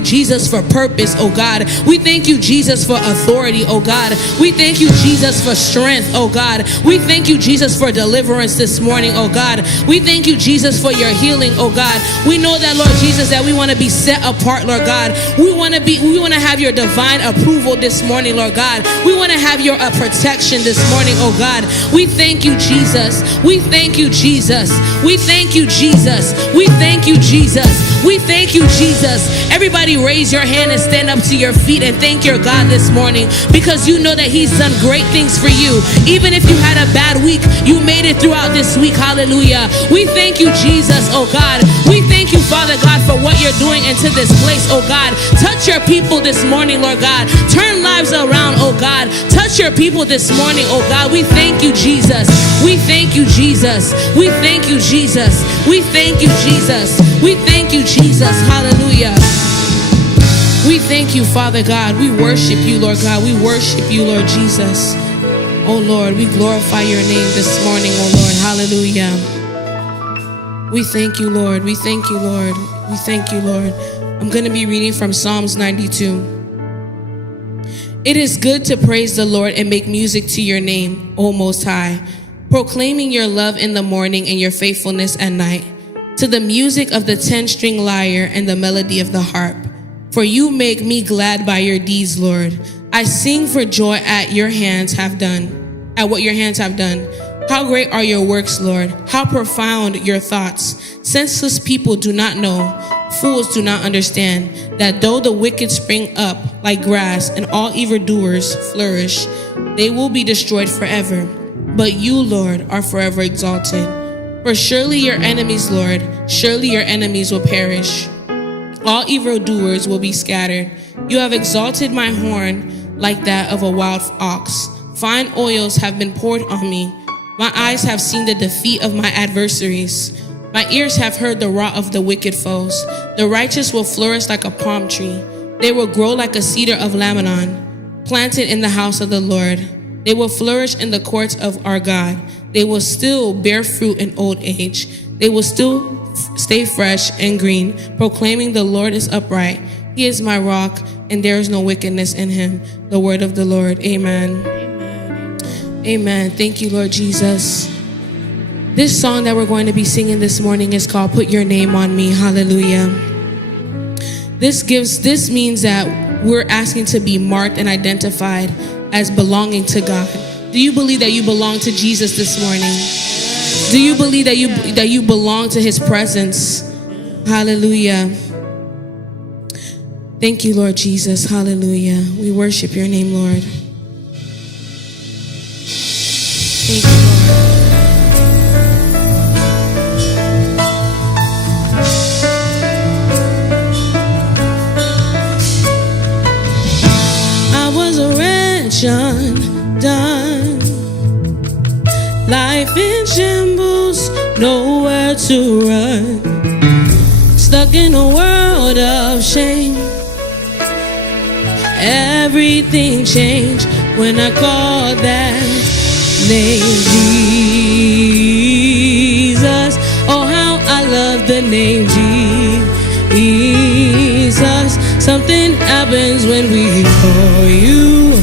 Jesus, for purpose, oh God. We thank you, Jesus, for authority, oh God. We thank you, Jesus, for strength, oh God. We thank you, Jesus, for deliverance this morning, oh God. We thank you, Jesus, for your healing, oh God. We know that, Lord Jesus, that we want to be set apart, Lord God. We want to have your divine approval this morning, Lord God. We want to have your protection this morning, oh God. We thank you, Jesus. We thank you, Jesus. We thank you, Jesus. We thank you, Jesus. We thank you, Jesus. Everybody raise your hand and stand up to your feet and thank your God this morning, because you know that he's done great things for you. Even if you had a bad week, you made it throughout this week. Hallelujah. We thank you, Jesus, oh God. We thank you, Father God, for what you're doing into this place, oh God. Touch your people this morning, Lord God. Turn lives around, oh God. Touch your people this morning, oh God. We thank you, Jesus. We thank you, Jesus. We thank you, Jesus. We thank you, Jesus. We thank you, Jesus. Hallelujah. We thank you, Father God. We worship you, Lord God. We worship you, Lord Jesus. Oh Lord, we glorify your name this morning, oh Lord. Hallelujah. We thank you, Lord. We thank you, Lord. We thank you, Lord. I'm going to be reading from Psalms 92. It is good to praise the Lord and make music to your name, O Most High, proclaiming your love in the morning and your faithfulness at night, to the music of the 10-string lyre and the melody of the harp. For you make me glad by your deeds, Lord. I sing for joy at what your hands have done. How great are your works, Lord. How profound your thoughts. Senseless people do not know, fools do not understand, that though the wicked spring up like grass and all evildoers flourish, they will be destroyed forever. But you, Lord, are forever exalted. For surely your enemies, Lord, surely your enemies will perish. All evildoers will be scattered. You have exalted my horn like that of a wild ox. Fine oils have been poured on me. My eyes have seen the defeat of my adversaries. My ears have heard the rot of the wicked foes. The righteous will flourish like a palm tree. They will grow like a cedar of Lebanon, planted in the house of the Lord. They will flourish in the courts of our God. They will still bear fruit in old age. They will still stay fresh and green, proclaiming the Lord is upright. He is my rock, and there is no wickedness in him. The word of the Lord. Amen. Amen. Amen. Thank you, Lord Jesus. This song that we're going to be singing this morning is called Put Your Name on Me. Hallelujah. This means that we're asking to be marked and identified as belonging to God. Do you believe that you belong to Jesus this morning? Do you believe that you belong to his presence? Hallelujah. Thank you, Lord Jesus. Hallelujah. We worship your name, Lord. Thank you, Lord. I was a wretch undone, life in shambles, nowhere to run, stuck in a world of shame. Everything changed when I called that name, Jesus. Oh, how I love the name Jesus. Something happens when we call you.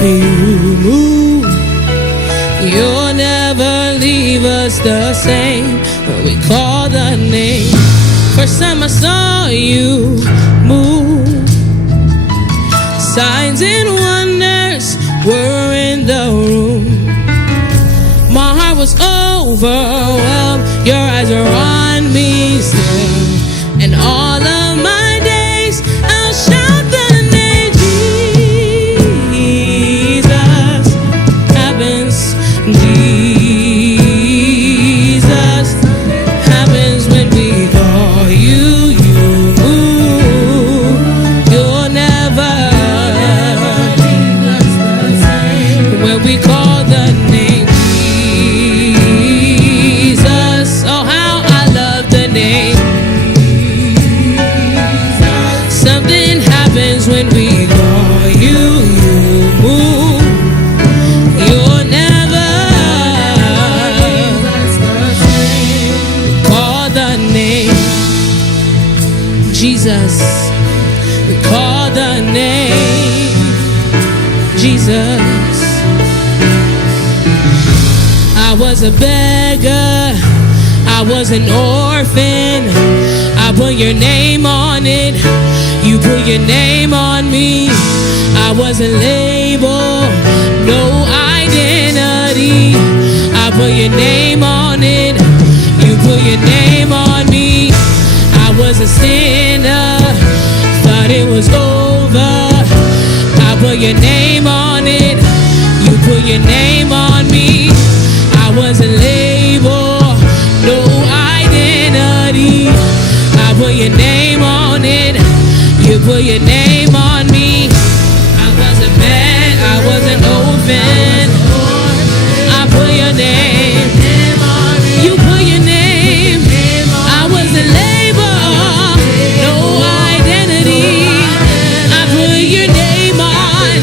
You move. You'll never leave us the same when we call the name. First time I saw you move, signs and wonders were in the room. My heart was overwhelmed. Your eyes are on me still. And all of my days I'll shout the name Jesus. Happens, Jesus. Happens when we call you. You move. You'll never. When we call the name Jesus. I was a beggar, I was an orphan. I put your name on it, you put your name on me. I wasn't labeled, no identity. I put your name on it, you put your name on me. I was a sinner, thought it was over. I put your name on it, you put your name on me. I wasn't labeled, no identity. I put your name on it, you put your name on me. I wasn't bad, I wasn't orphan. I put your name, you put your name. I wasn't labeled, no identity. I put your name on,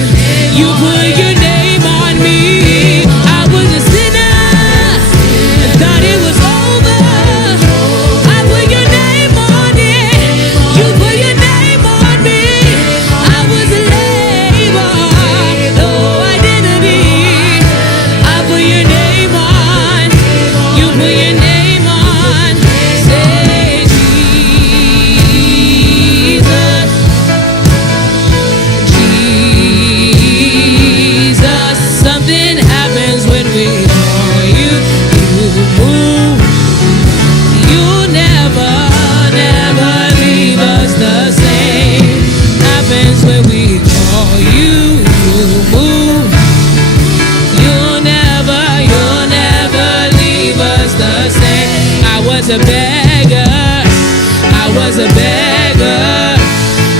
you put your name on me. I was a sinner, thought it was over. I put your name on it, you put your name on me. I was a labeled, no identity. I put your name on, you put your name on. Say Jesus, something happens when we call you. You move, you never, never leave us the same. Happens when we call you. You move, you'll never leave us the same. I was a beggar, I was a beggar.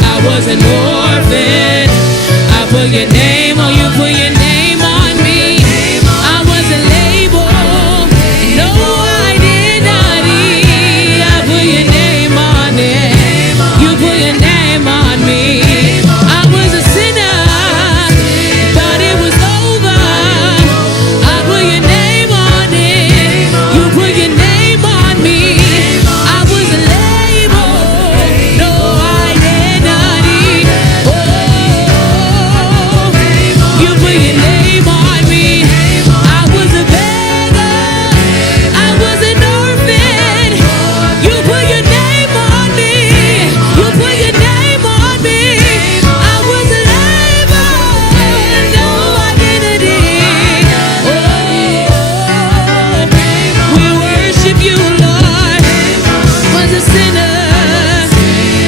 I was an orphan. I put your name on, you put your name on me. I wasn't labeled, no identity. I put your name on it, you put your name on me. I was a sinner, thought it was over. I put your name on it, you put your name on me. I wasn't labeled, no identity. Oh, you put your name on me. I was a beggar, I was an orphan. You put your name on me, you put your name on me. I was labeled, no identity. Oh, we worship you, Lord. Was a sinner,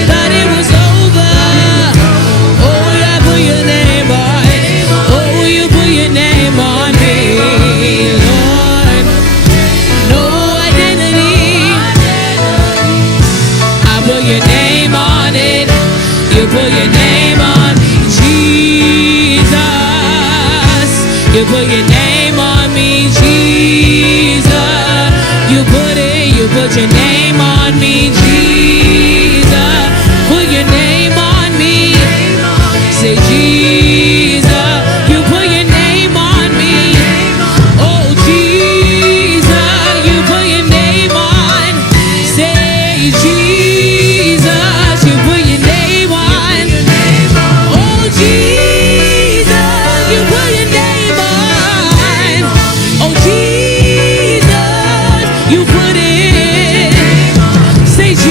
thought it was over. Oh, yeah, put your name on. Oh, you put your name on me, Lord. No identity. I put your name on it, you put your name on Jesus. You put your name on me, Jesus. You put your name on me, Jesus. Put your name on me. Say Jesus, you put your name on me. Oh Jesus, you put your name on. Say Jesus, you put your name on. Oh Jesus, you put your name on. Oh Jesus, you put it. Say Jesus,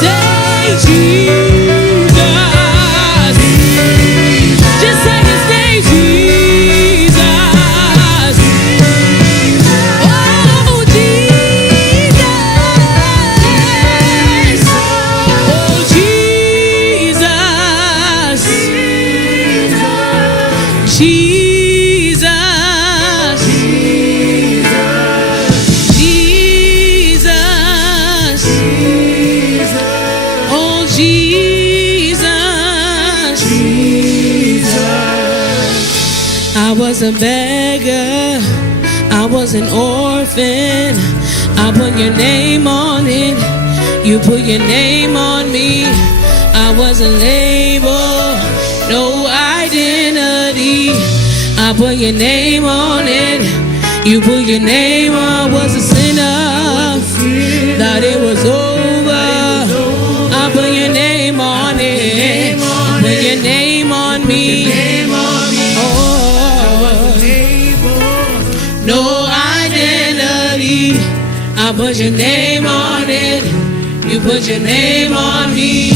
say Jesus. Just say his name, Jesus. Oh Jesus, oh Jesus, Jesus, Jesus, oh Jesus. I was a beggar, I was an orphan. I put your name on it, you put your name on me. I wasn't labeled, no identity. I put your name on it, you put your name on. Was a sinner, thought it was over. I put your name on it, your name on it. You put your name on me.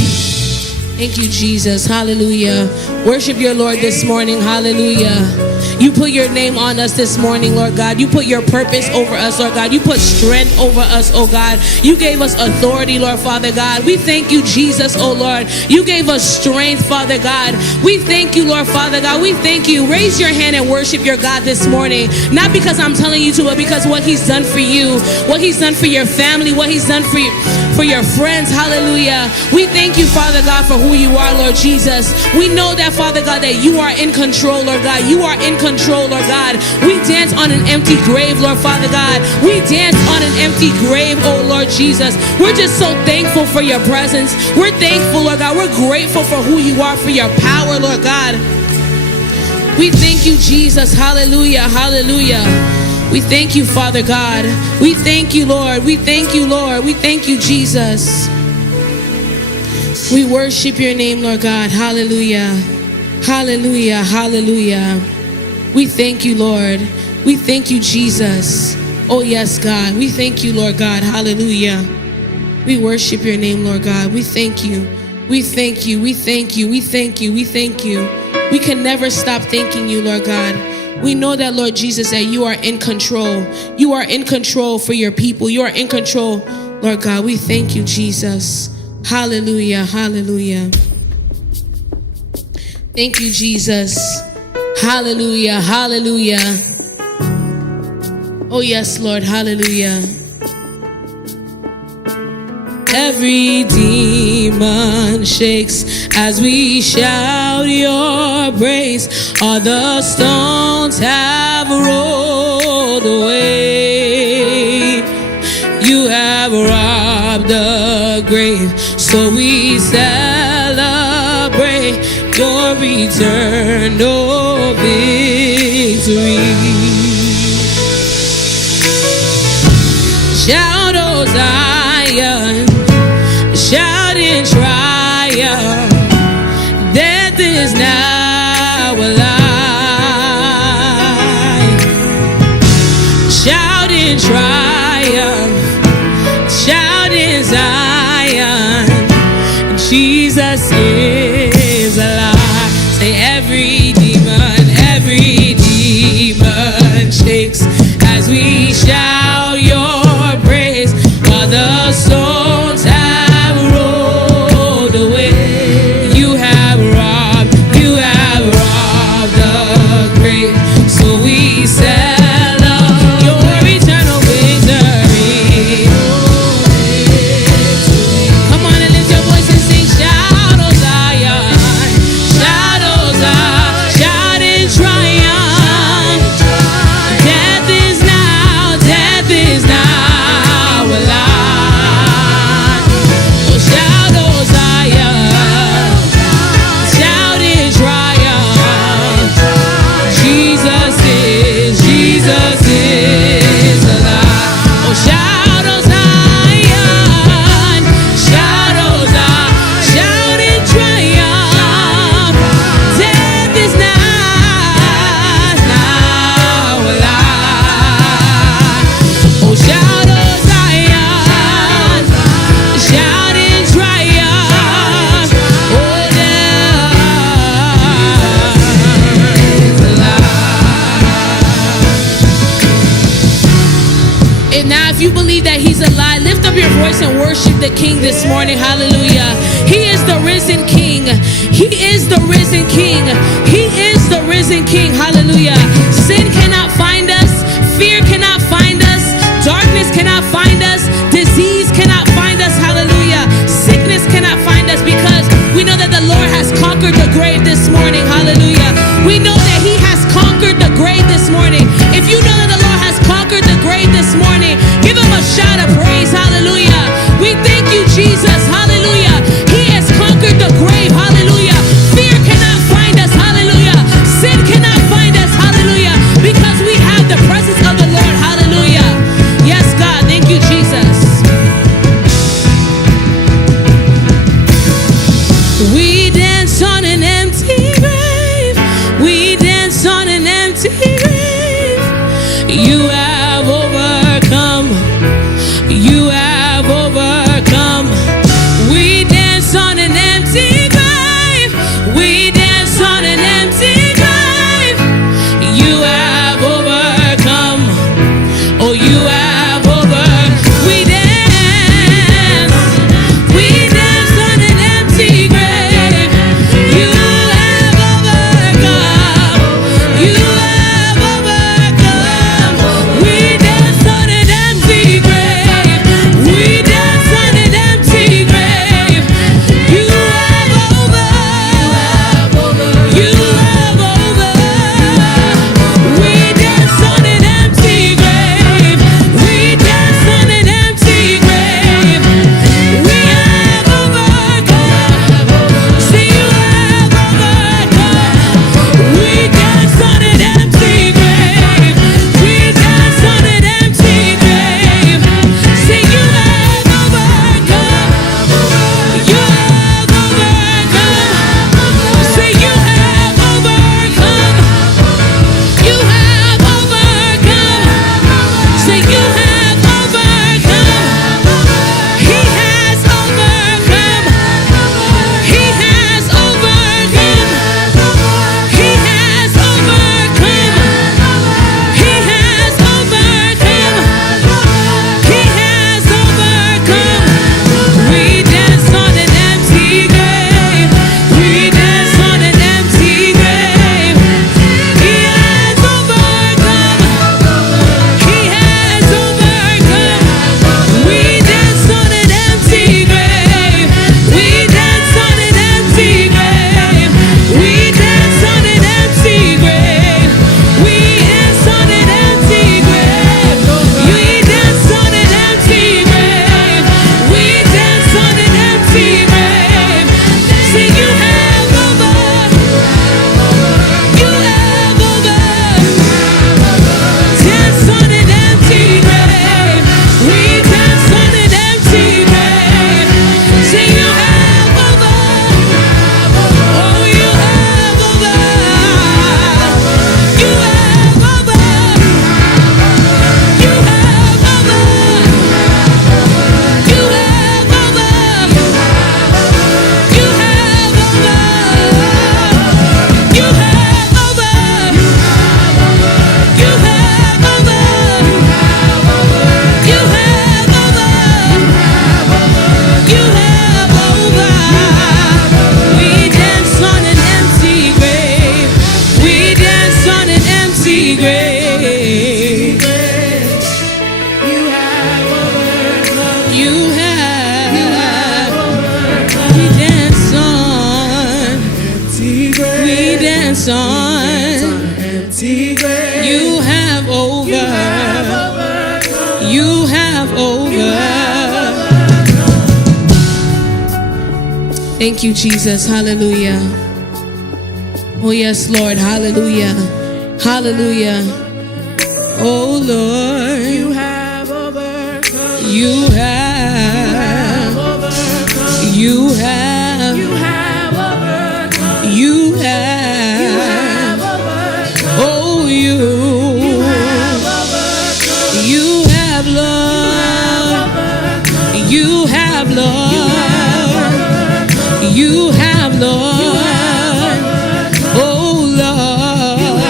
Thank you, Jesus. Hallelujah. Worship your Lord this morning. Hallelujah. You put your name on us this morning, Lord God. You put your purpose over us, Lord God. You put strength over us, oh God. You gave us authority, Lord Father God. We thank you, Jesus, oh Lord. You gave us strength, Father God. We thank you, Lord Father God. We thank you. Raise your hand and worship your God this morning. Not because I'm telling you to, but because what he's done for you, what he's done for your family, what he's done for your friends. Hallelujah. We thank you, Father God, for who you are, Lord Jesus. We know that, Father God, that you are in control, Lord God. You are in control, Lord God. We dance on an empty grave, Lord Father God. We dance on an empty grave, oh Lord Jesus. We're just so thankful for your presence. We're thankful, Lord God. We're grateful for who you are, for your power, Lord God. We thank you, Jesus. Hallelujah. Hallelujah. We thank you, Father God. We thank you, Lord. We thank you, Lord. We thank you, Jesus. We worship your name, Lord God. Hallelujah. Hallelujah. Hallelujah. We thank you, Lord. We thank you, Jesus. Oh, yes, God. We thank you, Lord God. Hallelujah. We worship your name, Lord God. We thank you. We thank you. We thank you. We thank you. We thank you. We can never stop thanking you, Lord God. We know that, Lord Jesus, that you are in control. You are in control for your people. You are in control, Lord God. We thank you, Jesus. Hallelujah. Hallelujah. Thank you, Jesus. Hallelujah. Hallelujah. Oh, yes, Lord. Hallelujah. Every demon shakes as we shout your praise. All the stones have rolled away. You have robbed the grave, so we celebrate your eternal victory. Shout, Zion, shout in triumph. Death is now alive. Shout in triumph. Shout in Zion. Jesus is alive. Say every demon shakes as we shout your praise. While the stones have rolled away, you have robbed the grave, so we celebrate your eternal victory. Come on and lift your voice and sing, shout, oh Zion, shout, oh Zion, shout in triumph. Death is now alive. Oh, shout, oh Zion, shout in triumph. Jesus is alive. Oh, shout, oh Zion, shout, oh Zion, shout in triumph. Death is now alive. Oh, shout, oh Zion, shout in triumph. Oh, death is alive. And now, if you believe that he's alive, lift up your voice and worship the King this morning. Hallelujah. He is the risen King. He is the risen King. He is the risen King. Hallelujah. Sin cannot find us. Fear cannot find us. Darkness cannot find us. Disease cannot find us. Hallelujah. Sickness cannot find us, because we know that the Lord has conquered the grave this morning. Hallelujah. We know that he has conquered the grave this morning. If you know that the Lord has conquered the grave this morning, give him a shout of praise. Hallelujah. We thank you, Jesus. Hallelujah. He has conquered the grave. Hallelujah. Fear cannot find us. Hallelujah. Sin cannot find us. Hallelujah. Because we have the presence of the Lord. Hallelujah. Yes, God. Thank you, Jesus. We dance on an empty grave. We dance on an empty grave. You have overcome. You Thank you, Jesus. Hallelujah. Oh, yes, Lord. Hallelujah. Hallelujah. Oh, Lord. You have overcome. You have overcome. You have. You have overcome. You have. You have overcome. Oh, you. You have overcome. You have, Lord. You have, Lord. You have, Lord. Oh, Lord.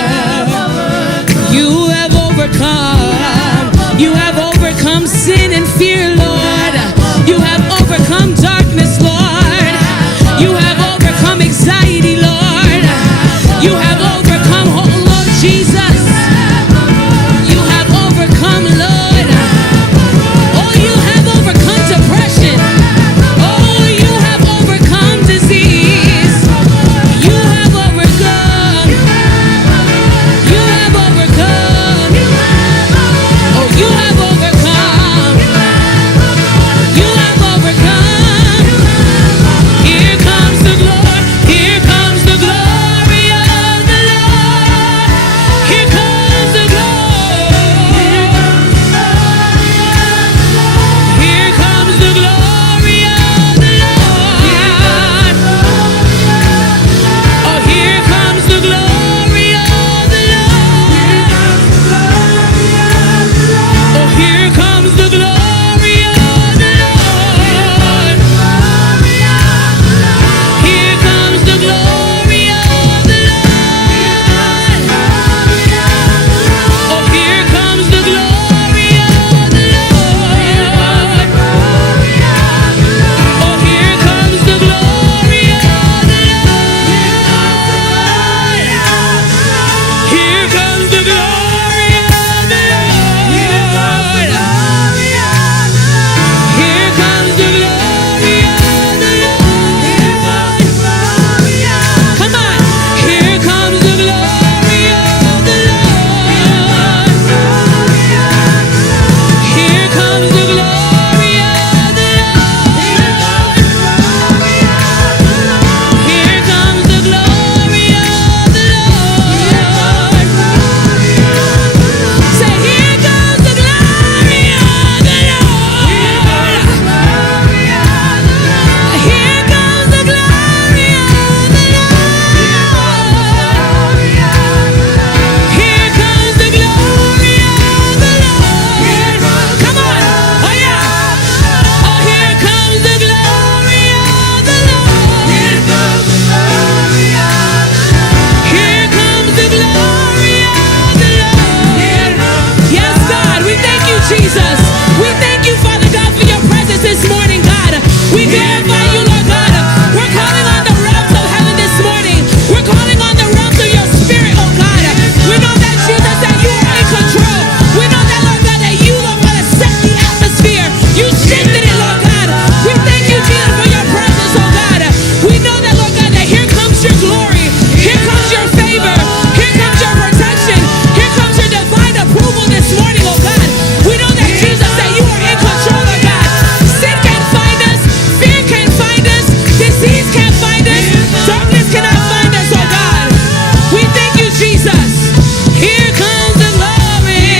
You have overcome. You have overcome sin and fear, Lord. You have overcome darkness, Lord. You have overcome anxiety, Lord. You have overcome, oh Lord Jesus. You have overcome, Lord. Oh, you have overcome depression. Oh, you have overcome disease. You have overcome. You have overcome. Oh, you have overcome. You have overcome. Here comes the glory. Here comes the glory of the Lord. Here comes the glory. Here comes the glory of the Lord. Oh, here comes the glory of the Lord. Oh, here comes the glory of the Lord. Here comes the glory of the Lord. Oh, here comes the glory of the Lord. Oh, here comes the glory of the Lord. Here comes the glory of the Lord. Here comes the glory of the Lord. Come on. Here comes the glory of the Lord. Here comes the glory of the Lord. Here comes the glory of the Lord. Say, here comes the glory of the Lord. Here comes the glory of the Lord. Here comes the glory of the Lord. Come on. Oh, yeah. Oh, here comes the glory of the Lord. Here comes the glory of the Lord. Yes, God, we thank you, Jesus. We thank you, Father God, for your presence this morning, God. We glorify you, Lord God. We're calling on the realms of heaven this morning. We're calling on the realms of your spirit, oh God. We know that, Jesus, that you are in control. We know that, Lord God, that you, Lord God, have set the atmosphere. You shifted it, Lord God. We thank you, Jesus, for your presence, oh God. We know that, Lord God, that here comes your glory. Here comes your favor. Here comes your protection. Here comes your divine approval this morning, oh God. We know that, Jesus, that you are in control, oh God. Sin can't find us. Fear can't find us. Disease can't find us. Darkness cannot find us, oh God. We thank you, Jesus. Here comes the glory.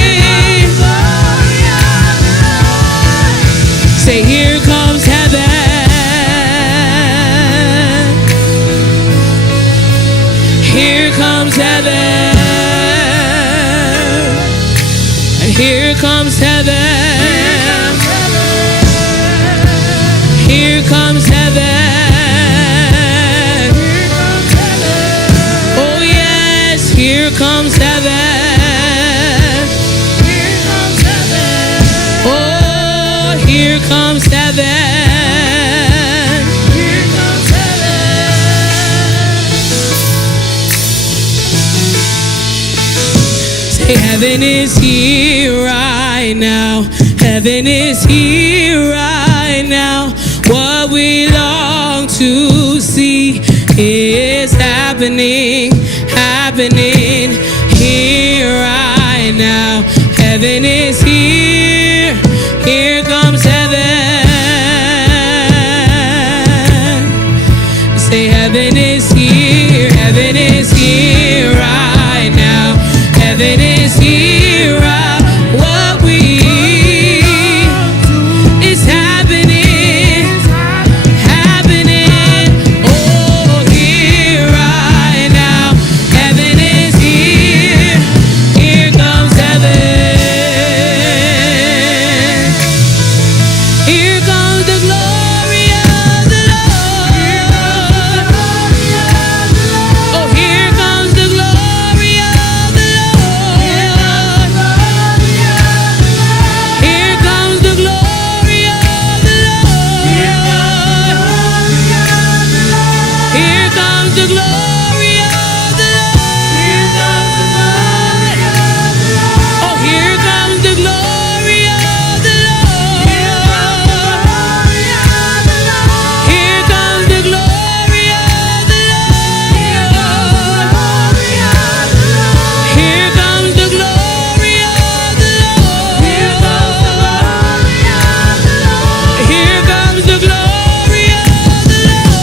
Say, here comes heaven. Here comes heaven. Here comes heaven. Here comes heaven. Oh, yes, here comes heaven. Oh, here comes heaven. Say, heaven is here right now. Heaven is here right now. What we long to see is happening, happening here right now. Heaven is here. Here comes heaven. Heaven is here. Heaven is here right now. Heaven is here. What we is happening. Happening. Oh, here right now. Heaven is here. Here comes heaven. Here comes the glory of the Lord. Oh, here comes the glory of the Lord. Here comes the glory of the Lord. Here comes the glory of the Lord. Oh, here comes the glory of the Lord. Here comes the glory of the Lord. Here comes the glory of the Lord. Here comes the glory of the Lord.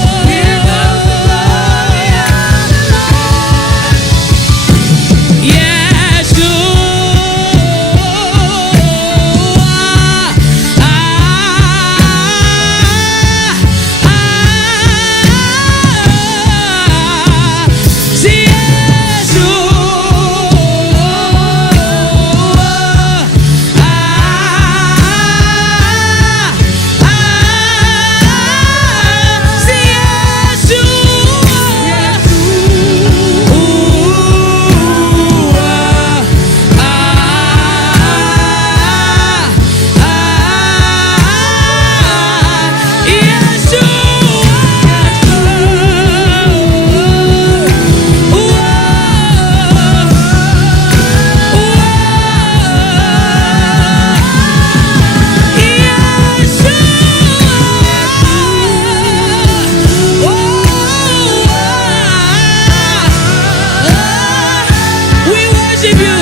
We worship you,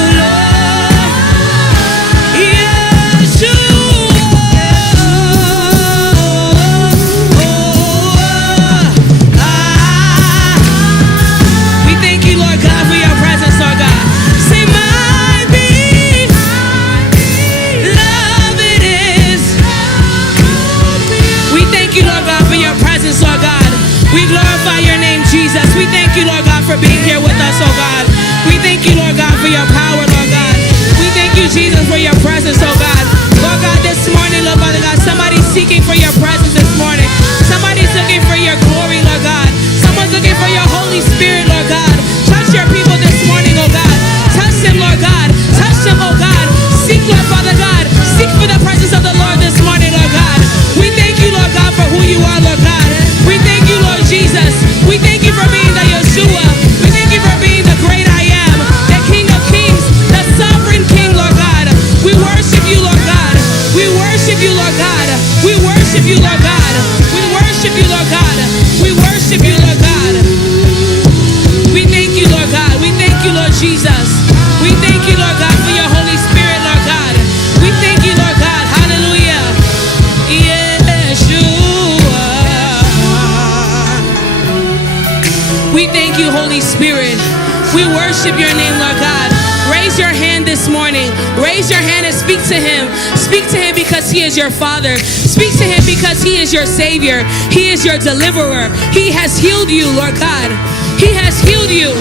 we thank you, Lord God, for your presence, Lord God. Say, my love it is. We thank you, Lord God, for your presence, Lord God. We glorify your name, Jesus. We thank you, Lord God, for being here with us, oh God. We thank you, Lord God, for your power, Lord God. We thank you, Jesus, for your presence, oh God. Lord God, this morning, Lord Father God, somebody's seeking for your presence this morning. Somebody's looking for your glory, Lord God. Someone's looking for your Holy Spirit, Lord God. Touch your people this morning, oh God. Touch them, Lord God. Touch them, oh God. Seek, Lord Father God. Seek for the presence of the Lord this morning, Lord God. We thank you, Lord God, for who you are, Lord God. We thank you, Lord Jesus. We thank you for being the Yeshua. We thank you for being the great I am, the King of Kings, the sovereign King, Lord God. We worship you, Lord God. We worship you, Lord God. We worship you, Lord God. We worship you, Lord God. We worship you, Lord God. We thank you, Lord God. We thank you, Lord Jesus. We thank you, Lord God, for your Holy Spirit, Lord God. We thank you, Lord God. Hallelujah. Yeshua. We thank you, Holy Spirit. We worship your name, Lord God. Raise your hand this morning. Raise your hand and speak to him. Speak to him because he is your Father. Speak to him because he is your Savior. He is your deliverer. He has healed you, Lord God. He has healed you.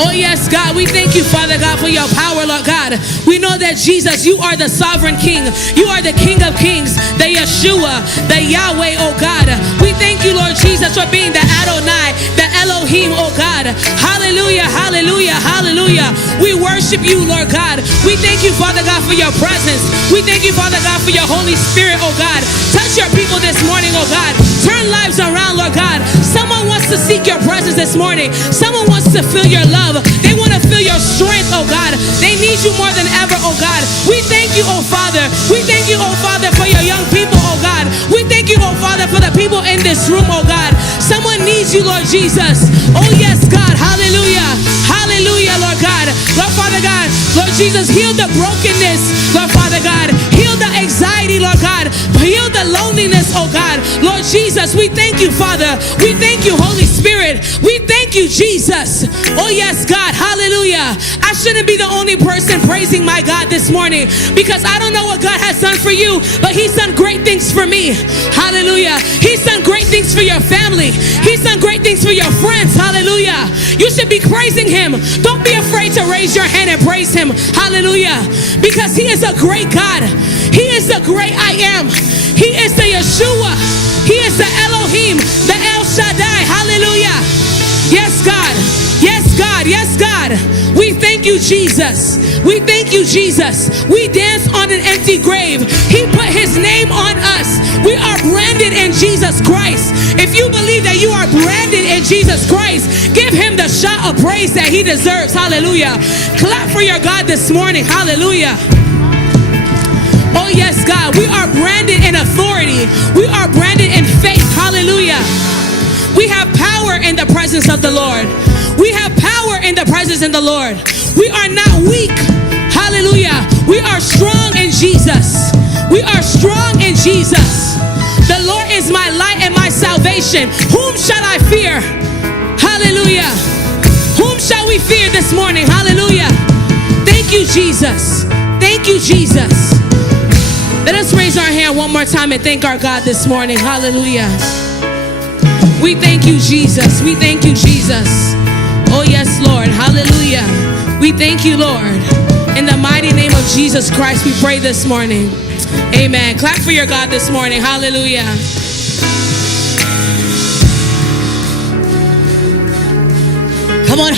Oh yes, God, we thank you, Father God, for your power, Lord God. We know that Jesus, you are the sovereign King. You are the King of Kings, the Yeshua, the Yahweh, oh God. We thank you, Lord Jesus, for being the Adonai, the Elohim, oh God. Hallelujah, hallelujah, hallelujah. We worship you, Lord God. We thank you, Father God, for your presence. We thank you, Father God, for your Holy Spirit, oh God. Touch your people this morning, oh God. Turn lives around, Lord God. Someone wants to seek your presence this morning. Someone wants to feel your love. They want to feel your strength, oh God. They need you more than ever, oh God. We thank you, oh Father. We thank you, oh Father, for your young people, oh God. We thank you, oh Father, for the people in this room, oh God. Someone needs you, Lord Jesus. Oh yes, God. Hallelujah. Hallelujah, Lord God. Lord Father God, Lord Jesus, heal the brokenness, Lord Father God. Heal the anxiety, Lord God. Heal the loneliness, oh God. Lord Jesus, Jesus. We thank you, Father. We thank you, Holy Spirit. We thank you, Jesus. Oh, yes, God. Hallelujah. I shouldn't be the only person praising my God this morning because I don't know what God has done for you, but he's done great things for me. Hallelujah. He's done great things for your family. He's done great things for your friends. Hallelujah. You should be praising him. Don't be afraid to raise your hand and praise him. Hallelujah. Because he is a great God. He is the great I am. He is the Yeshua. He is the Elohim, the El Shaddai. Hallelujah. Yes, God. Yes, God. Yes, God. We thank you, Jesus. We thank you, Jesus. We dance on an empty grave. He put his name on us. We are branded in Jesus Christ. If you believe that you are branded in Jesus Christ, give him the shout of praise that he deserves. Hallelujah. Clap for your God this morning. Hallelujah. Oh, yes, God. We are branded in authority. We are branded in faith. Hallelujah. We have power in the presence of the Lord. We have power in the presence of the Lord. We are not weak. Hallelujah. We are strong in Jesus. We are strong in Jesus. The Lord is my light and my salvation. Whom shall I fear? Hallelujah. Whom shall we fear this morning? Hallelujah. Thank you, Jesus. Thank you, Jesus. Let us raise our hand one more time and thank our God this morning. Hallelujah. We thank you, Jesus. We thank you, Jesus. Oh, yes, Lord. Hallelujah. We thank you, Lord. In the mighty name of Jesus Christ, we pray this morning. Amen. Clap for your God this morning. Hallelujah. Come on.